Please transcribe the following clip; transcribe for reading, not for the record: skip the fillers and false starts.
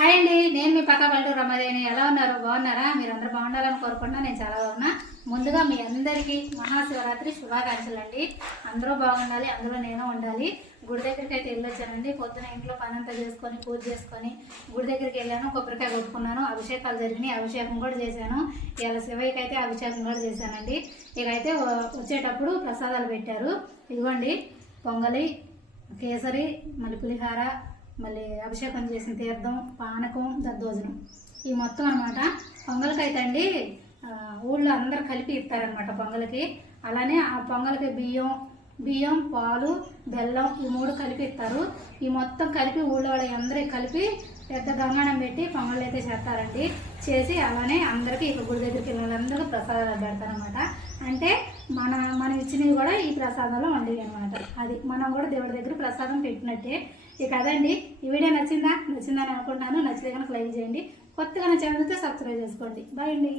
Hi అండి, నేను మీ పక్క పల్లెటూరు రమాదేవిని. ఎలా ఉన్నారు? బాగున్నారా? మీరు అందరూ బాగుండాలని కోరుకుంటున్నా. నేను చాలా బాగున్నా. ముందుగా మీ అందరికీ మహాశివరాత్రి శుభాకాంక్షలు అండి. అందరూ బాగుండాలి, అందులో నేను ఉండాలి. గుడి దగ్గరికి అయితే వెళ్ళొచ్చానండి. పొద్దున ఇంట్లో పనంతా చేసుకొని పూజ చేసుకొని గుడి దగ్గరికి వెళ్ళాను. కొబ్బరికాయ కొట్టుకున్నాను. అభిషేకాలు జరిగినాయి, అభిషేకం కూడా చేశాను. ఇలా శివయ్యకి అయితే అభిషేకం కూడా చేశానండి. ఇకైతే వచ్చేటప్పుడు ప్రసాదాలు పెట్టారు. ఇదిగోండి, పొంగలి, కేసరి, మళ్ళీ పులిహార, మళ్ళీ అభిషేకం చేసిన తీర్థం, పానకం, దద్దోజనం, ఈ మొత్తం అనమాట. పొంగల్కైతే అండి ఊళ్ళో అందరు కలిపి ఇస్తారనమాట పొంగల్కి. అలానే ఆ పొంగల్కి బియ్యం, పాలు, బెల్లం, ఈ 3 కలిపి ఇస్తారు. ఈ మొత్తం కలిపి ఊళ్ళో వాళ్ళ అందరికి కలిపి పెద్ద గంగాణం పెట్టి పొంగళ్ళు అయితే చేస్తారండి. చేసి అలానే అందరికీ ఇక గుడి దగ్గరికి వెళ్ళిన వాళ్ళందరూ ప్రసాదాలు పెడతారనమాట. అంటే మనం ఇచ్చినవి కూడా ఈ ప్రసాదంలో ఉండేవి అనమాట. అది మనం కూడా దేవుడి దగ్గర ప్రసాదం పెట్టినట్టే. ఇక అదండి, ఈ వీడియో నచ్చిందని అనుకుంటున్నాను. నచ్చితే కనుక లైక్ చేయండి. కొత్తగా నా ఛానల్ అయితే సబ్స్క్రైబ్ చేసుకోండి. బాయ్ అండి.